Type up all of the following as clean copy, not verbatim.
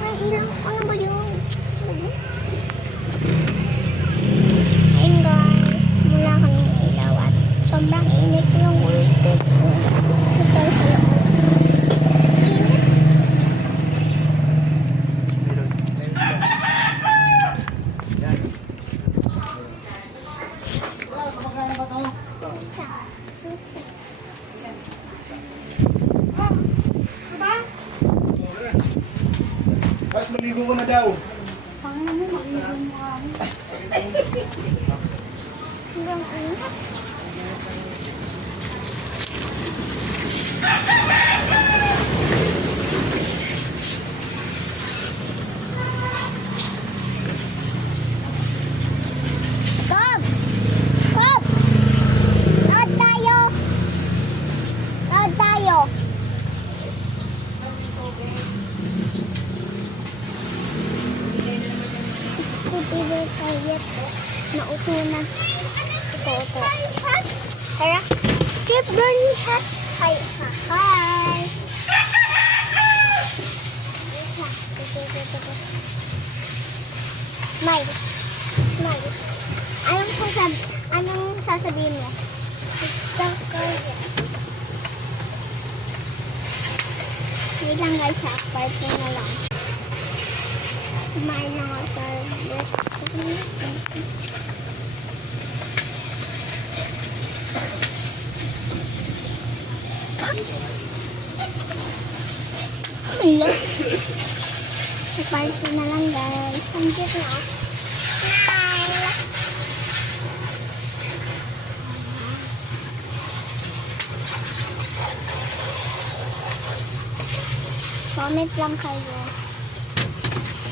May ilaw. Ano ba yun? Ayun guys, mula kaming ilaw at sobrang init yung ultid ko. Hotel sa loob. Init. Mas maligo ko na daw. Paano mo maligo mo kami? Hanggang ano? Bob! Bob! Load tayo! Load tayo! Pipili tayo. Nauto na. Ito. Tara. Skip Bernie hat. Hi. Hi. Smile. Smile. Anong sasabihin mo? Wait lang guys ha. Part na lang. Kumain na ako sa hello. Sa party na lang guys. Ang cute na. Smile. Comment lang kayo.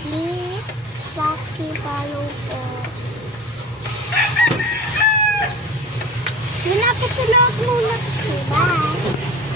Please, paki-follow po. Wala pa sa loob muna. Bye!